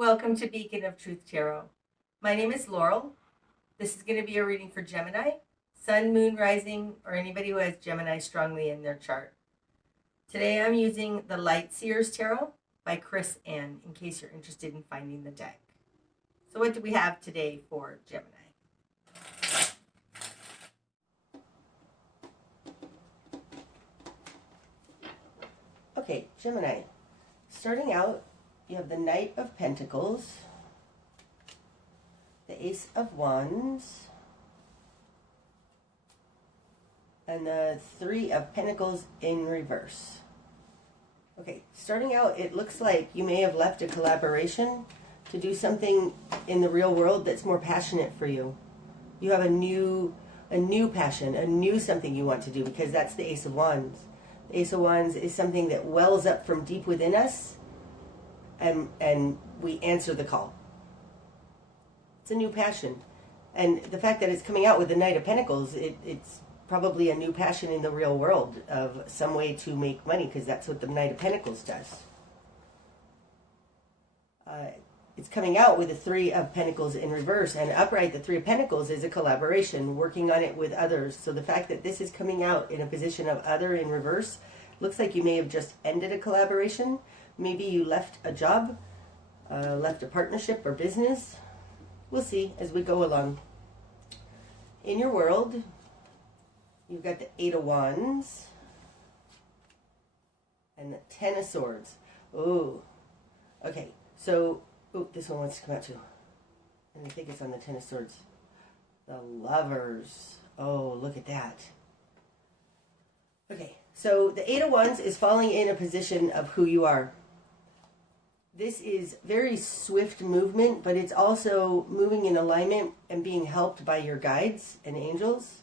Welcome to Beacon of Truth Tarot. My name is Laurel. This is going to be a reading for Gemini, Sun, Moon, Rising, or anybody who has Gemini strongly in their chart. Today I'm using the Lightseers Tarot by Chris Ann, in case you're interested in finding the deck. So what do we have today for Gemini? Okay, Gemini. Starting out, you have the Knight of Pentacles, the Ace of Wands, and the Three of Pentacles in reverse. Okay, starting out, it looks like you may have left a collaboration to do something in the real world that's more passionate for you. You have a new passion, a new something you want to do, because that's the Ace of Wands. The Ace of Wands is something that wells up from deep within us, and we answer the call. It's a new passion. And the fact that it's coming out with the Knight of Pentacles, it's probably a new passion in the real world of some way to make money, because that's what the Knight of Pentacles does. It's coming out with the Three of Pentacles in reverse, and upright, the Three of Pentacles is a collaboration, working on it with others. So the fact that this is coming out in a position of other in reverse, looks like you may have just ended a collaboration. Maybe you left a job, left a partnership or business. We'll see as we go along. In your world, you've got the Eight of Wands and the Ten of Swords. Oh, okay. So, this one wants to come out too. And I think it's on the Ten of Swords. The Lovers. Oh, look at that. Okay, so the Eight of Wands is falling in a position of who you are. This is very swift movement, but it's also moving in alignment and being helped by your guides and angels.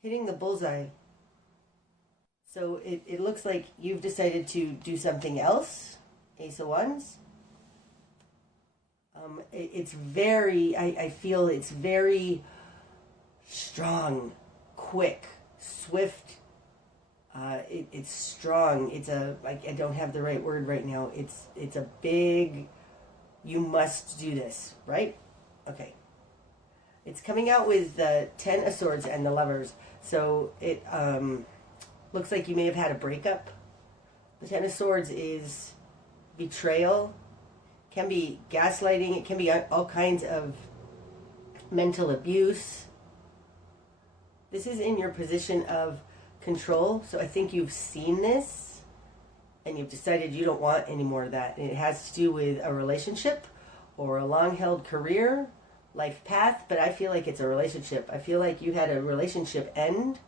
Hitting the bullseye. So it looks like you've decided to do something else. Ace of Wands. It's very, I feel it's very strong, quick, swift. It's strong. It's I don't have the right word right now. It's a big, you must do this, right? Okay. It's coming out with the Ten of Swords and the Lovers. So it looks like you may have had a breakup. The Ten of Swords is betrayal. Can be gaslighting. It can be all kinds of mental abuse. This is in your position of control. So I think you've seen this and you've decided you don't want any more of that. And it has to do with a relationship or a long-held career, life path, but I feel like it's a relationship. I feel like you had a relationship end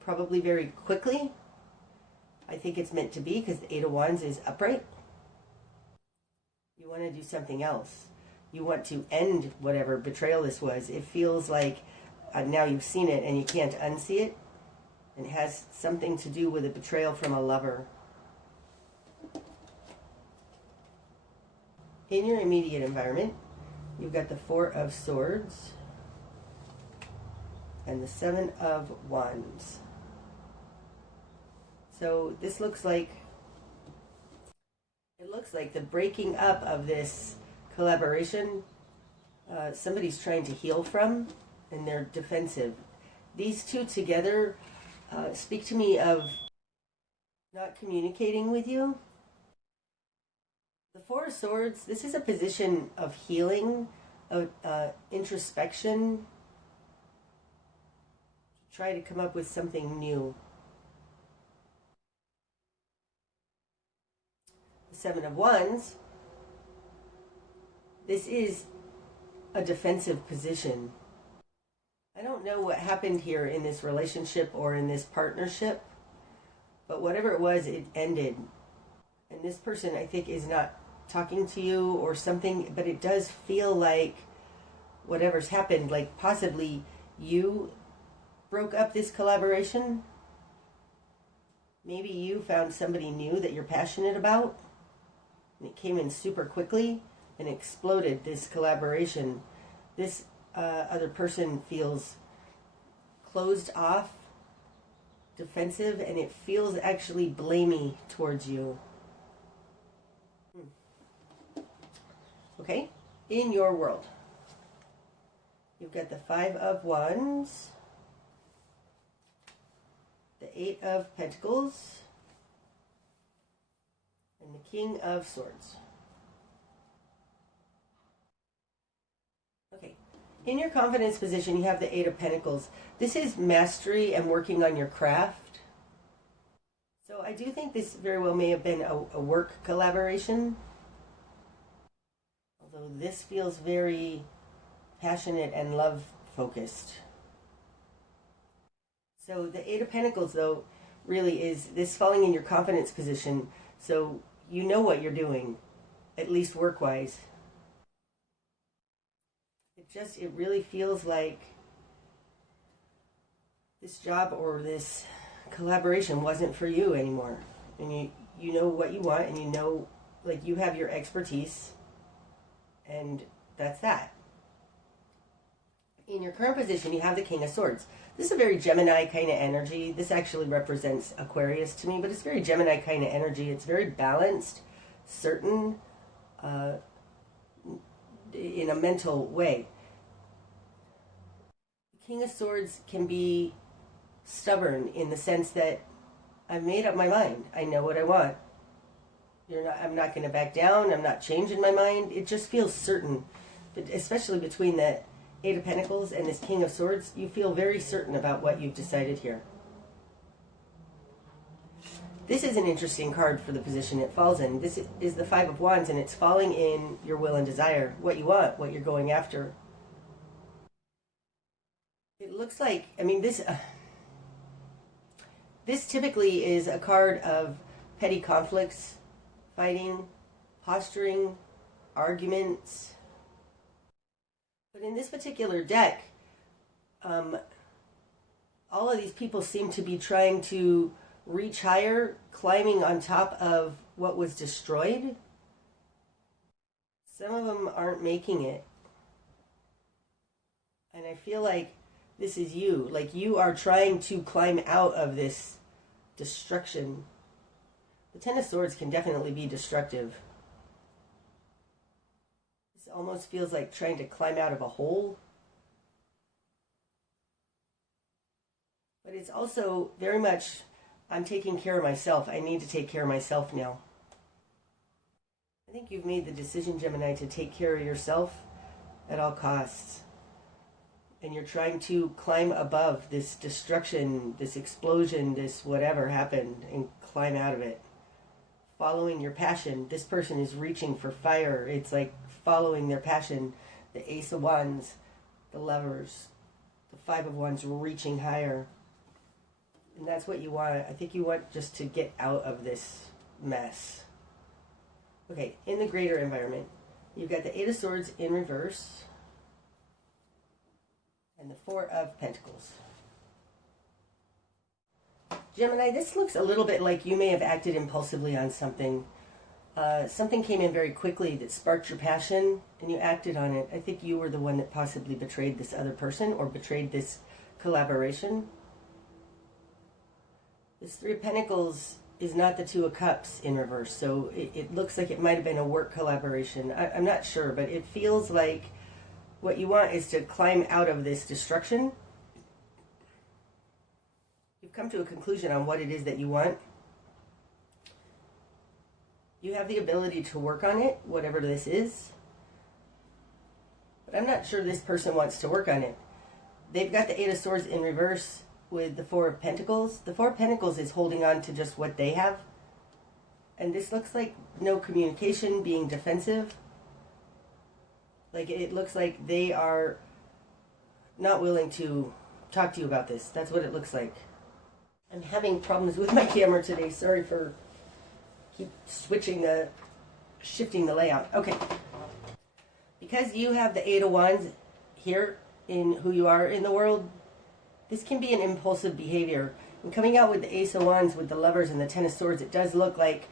probably very quickly. I think it's meant to be, because the Eight of Wands is upright. You want to do something else. You want to end whatever betrayal this was. It feels like now you've seen it and you can't unsee it. And it has something to do with a betrayal from a lover. In your immediate environment, you've got the Four of Swords and the Seven of Wands. So this looks like, it looks like the breaking up of this collaboration, somebody's trying to heal from, and they're defensive. These two together speak to me of not communicating with you. The Four of Swords, this is a position of healing, of introspection. Try to come up with something new. The Seven of Wands, this is a defensive position. I don't know what happened here in this relationship or in this partnership, but whatever it was, it ended. And this person, I think, is not talking to you or something, but it does feel like whatever's happened, like possibly you broke up this collaboration. Maybe you found somebody new that you're passionate about, and it came in super quickly and exploded this collaboration. This other person feels closed off, defensive, and it feels actually blamey towards you. Okay? In your world. You've got the Five of Wands, the Eight of Pentacles, and the King of Swords. Okay. In your confidence position, you have the Eight of Pentacles. This is mastery and working on your craft. So I do think this very well may have been a work collaboration. Although this feels very passionate and love focused. So the Eight of Pentacles, though, really is this falling in your confidence position. So you know what you're doing, at least work-wise. It really feels like this job or this collaboration wasn't for you anymore. And you know what you want, and you know, like, you have your expertise, and that's that. In your current position, you have the King of Swords. This is a very Gemini kind of energy. This actually represents Aquarius to me, but it's very Gemini kind of energy. It's very balanced, certain, in a mental way. The King of Swords can be stubborn in the sense that I've made up my mind. I know what I want. I'm not going to back down. I'm not changing my mind. It just feels certain, but especially between the Eight of Pentacles and this King of Swords, you feel very certain about what you've decided here. This is an interesting card for the position it falls in. This is the Five of Wands, and it's falling in your will and desire, what you want, what you're going after. It looks like, I mean, this typically is a card of petty conflicts, fighting, posturing, arguments. But in this particular deck, all of these people seem to be trying to reach higher, climbing on top of what was destroyed. Some of them aren't making it. And I feel like this is you. Like, you are trying to climb out of this destruction. The Ten of Swords can definitely be destructive. This almost feels like trying to climb out of a hole. But it's also very much, I'm taking care of myself. I need to take care of myself now. I think you've made the decision, Gemini, to take care of yourself at all costs. And you're trying to climb above this destruction, this explosion, this whatever happened, and climb out of it. Following your passion. This person is reaching for fire. It's like following their passion. The Ace of Wands, the Lovers, the Five of Wands, reaching higher. And that's what you want. I think you want just to get out of this mess. Okay, in the greater environment, you've got the Eight of Swords in reverse and the Four of Pentacles. Gemini, this looks a little bit like you may have acted impulsively on something. Something came in very quickly that sparked your passion, and you acted on it. I think you were the one that possibly betrayed this other person or betrayed this collaboration. This Three of Pentacles is not the Two of Cups in reverse, so it looks like it might have been a work collaboration. I'm not sure, but it feels like what you want is to climb out of this destruction. You've come to a conclusion on what it is that you want. You have the ability to work on it, whatever this is. But I'm not sure this person wants to work on it. They've got the Eight of Swords in reverse with the Four of Pentacles. The Four of Pentacles is holding on to just what they have. And this looks like no communication, being defensive. Like, it looks like they are not willing to talk to you about this. That's what it looks like. I'm having problems with my camera today. Sorry for keep shifting the layout. Okay. Because you have the Eight of Wands here in who you are in the world, this can be an impulsive behavior. And coming out with the Ace of Wands with the Lovers and the Ten of Swords, it does look like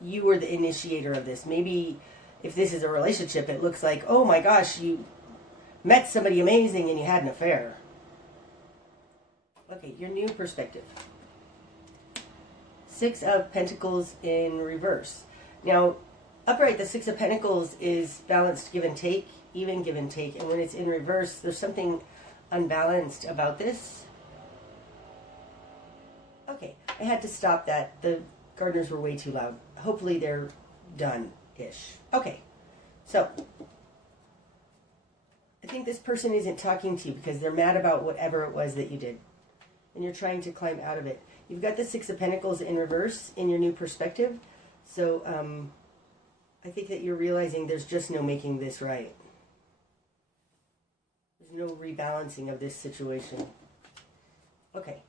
you were the initiator of this. Maybe if this is a relationship, it looks like, oh my gosh, you met somebody amazing and you had an affair. Okay, your new perspective. Six of Pentacles in reverse. Now, Upright, the Six of Pentacles is balanced give and take, even give and take. And when it's in reverse, there's something unbalanced about this. Okay, I had to stop that. The gardeners were way too loud. Hopefully they're done-ish. Okay, so I think this person isn't talking to you because they're mad about whatever it was that you did. And you're trying to climb out of it. You've got the Six of Pentacles in reverse in your new perspective. So I think that you're realizing there's just no making this right. There's no rebalancing of this situation. Okay.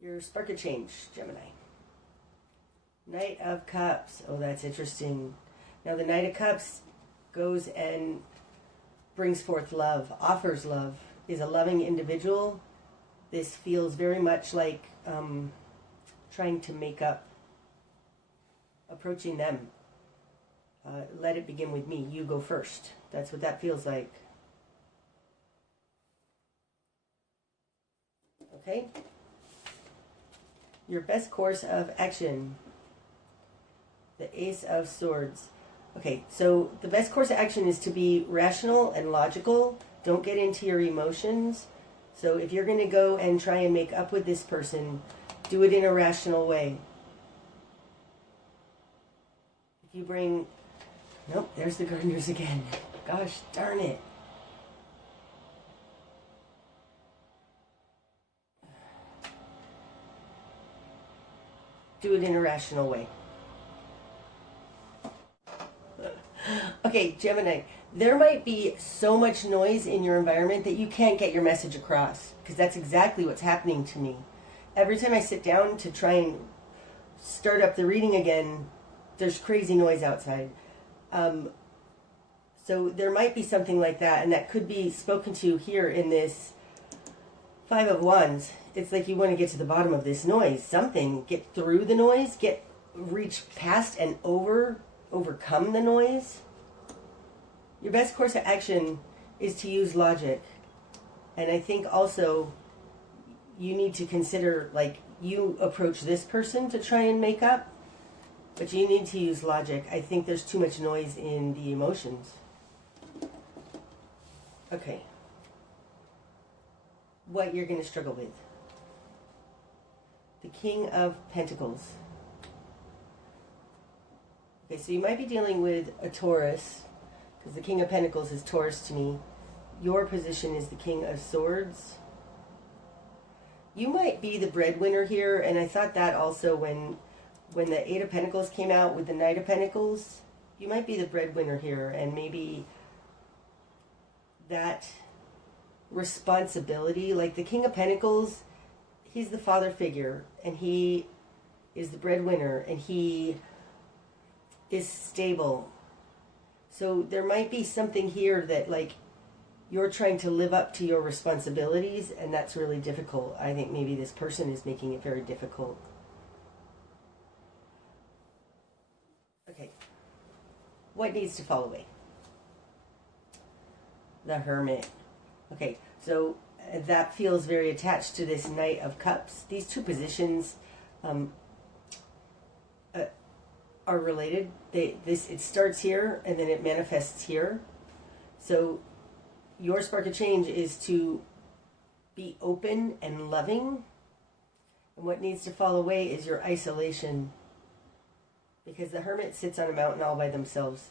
Your spark of change, Gemini. Knight of Cups. Oh, that's interesting. Now the Knight of Cups goes and brings forth love, offers love, is a loving individual. This feels very much like trying to make up, approaching them. Let it begin with me. You go first. That's what that feels like. Okay? Your best course of action. The Ace of Swords. Okay, so the best course of action is to be rational and logical. Don't get into your emotions. So if you're going to go and try and make up with this person, do it in a rational way. If you bring... Nope, there's the gardeners again. Gosh darn it. Do it in a rational way. Okay, Gemini, there might be so much noise in your environment that you can't get your message across, because that's exactly what's happening to me. Every time I sit down to try and start up the reading again, there's crazy noise outside. So there might be something like that, and that could be spoken to here in this Five of Wands. It's like you want to get to the bottom of this noise. Something, get through the noise, reach past and overcome the noise. Your best course of action is to use logic. And I think also you need to consider, like, you approach this person to try and make up, but you need to use logic. I think there's too much noise in the emotions. Okay. What you're going to struggle with. The King of Pentacles. Okay, so you might be dealing with a Taurus, because the King of Pentacles is Taurus to me. Your position is the King of Swords. You might be the breadwinner here, and I thought that also when the Eight of Pentacles came out with the Knight of Pentacles. You might be the breadwinner here, and maybe that responsibility, like the King of Pentacles, he's the father figure, and he is the breadwinner, and he is stable. So there might be something here that, like, you're trying to live up to your responsibilities, and that's really difficult. I think maybe this person is making it very difficult. Okay. What needs to fall away? The Hermit. Okay, so that feels very attached to this Knight of Cups. These two positions are related. It starts here and then it manifests here. So your spark of change is to be open and loving. And what needs to fall away is your isolation. Because the Hermit sits on a mountain all by themselves.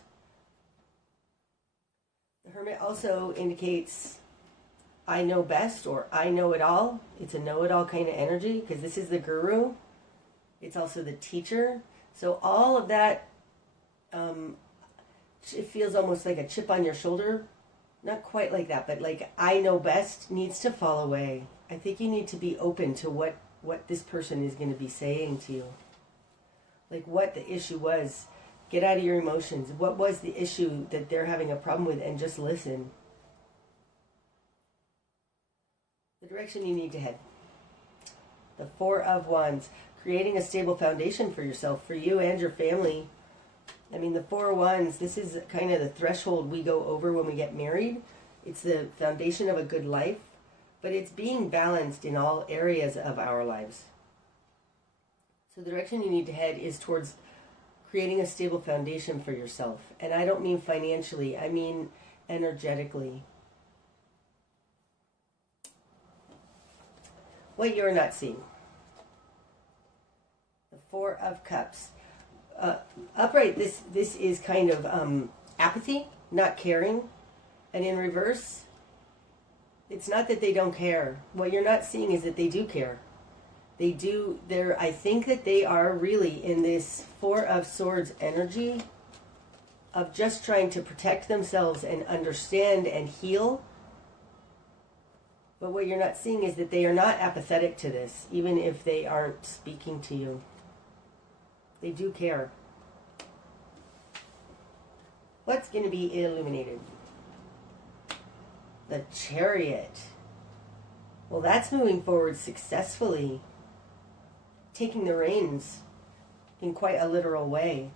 The Hermit also indicates I know best, or I know it all. It's a know-it-all kind of energy, because this is the guru. It's also the teacher. So all of that, it feels almost like a chip on your shoulder. Not quite like that, but like I know best needs to fall away. I think you need to be open to what this person is going to be saying to you. Like what the issue was. Get out of your emotions. What was the issue that they're having a problem with, and just listen. The direction you need to head. The Four of Wands. Creating a stable foundation for yourself, for you and your family. I mean, the Four of Wands, this is kind of the threshold we go over when we get married. It's the foundation of a good life, but it's being balanced in all areas of our lives. So the direction you need to head is towards creating a stable foundation for yourself. And I don't mean financially, I mean energetically. What you're not seeing. The Four of Cups. Upright, this is kind of apathy, not caring. And in reverse, it's not that they don't care. What you're not seeing is that they do care. They do. I think that they are really in this Four of Swords energy of just trying to protect themselves and understand and heal. But what you're not seeing is that they are not apathetic to this, even if they aren't speaking to you. They do care. What's going to be illuminated? The Chariot. Well, that's moving forward successfully. Taking the reins in quite a literal way.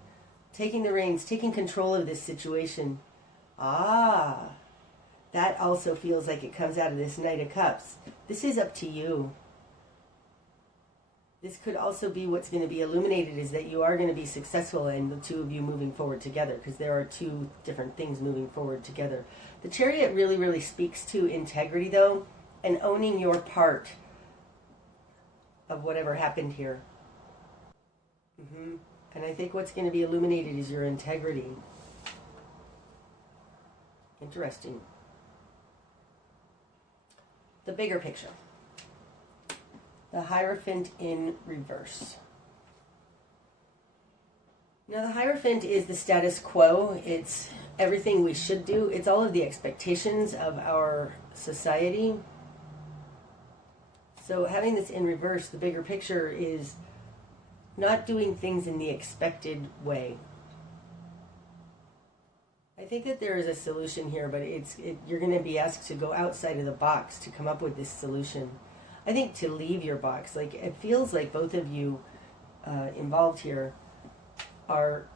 Taking the reins, taking control of this situation. Ah, that also feels like it comes out of this Knight of Cups. This is up to you. This could also be what's going to be illuminated, is that you are going to be successful in the two of you moving forward together, because there are two different things moving forward together. The Chariot really, really speaks to integrity, though, and owning your part of whatever happened here. And I think what's going to be illuminated is your integrity. Interesting. The bigger picture. The Hierophant in reverse. Now, the Hierophant is the status quo. It's everything we should do. It's all of the expectations of our society. So having this in reverse, the bigger picture is not doing things in the expected way. I think that there is a solution here, but you're going to be asked to go outside of the box to come up with this solution. I think to leave your box. Like, it feels like both of you involved here are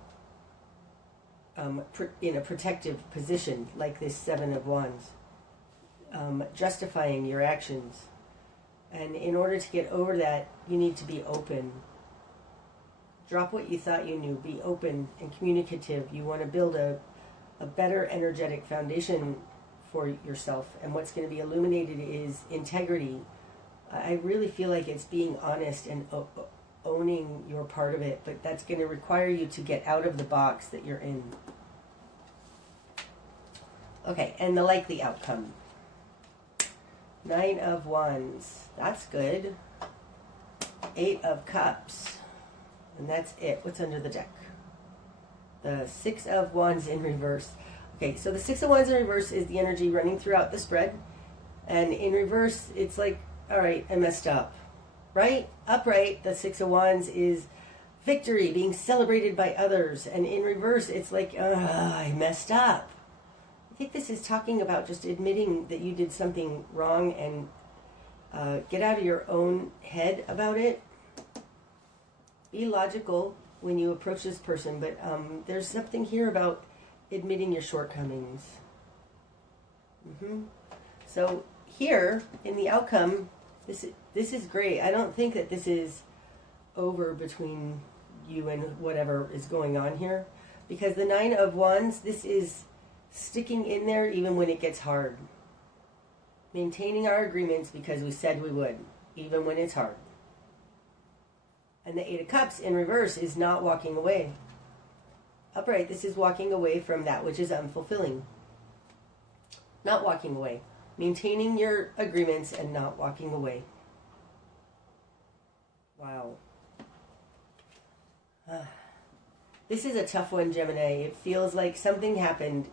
in a protective position, like this Seven of Wands, justifying your actions. And in order to get over that, you need to be open. Drop what you thought you knew. Be open and communicative. You want to build a better energetic foundation for yourself. And what's going to be illuminated is integrity. I really feel like it's being honest and owning your part of it. But that's going to require you to get out of the box that you're in. Okay, and the likely outcome. Nine of Wands. That's good. Eight of Cups. And that's it. What's under the deck? The Six of Wands in reverse. Okay, so the Six of Wands in reverse is the energy running throughout the spread. And in reverse, it's like, all right, I messed up. Right? Upright, the Six of Wands is victory, being celebrated by others. And in reverse, it's like, I messed up. I think this is talking about just admitting that you did something wrong and get out of your own head about it. Be logical when you approach this person, but there's something here about admitting your shortcomings. So here, in the outcome, this is great. I don't think that this is over between you and whatever is going on here, because the Nine of Wands, this is sticking in there even when it gets hard. Maintaining our agreements because we said we would, even when it's hard. And the Eight of Cups in reverse is not walking away. Upright, this is walking away from that which is unfulfilling. Not walking away. Maintaining your agreements and not walking away. Wow. This is a tough one, Gemini. It feels like something happened.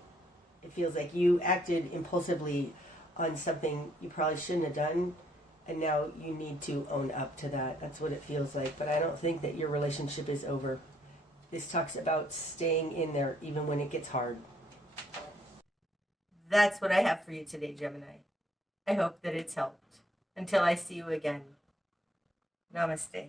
It feels like you acted impulsively on something you probably shouldn't have done. And now you need to own up to that. That's what it feels like. But I don't think that your relationship is over. This talks about staying in there even when it gets hard. That's what I have for you today, Gemini. I hope that it's helped. Until I see you again. Namaste.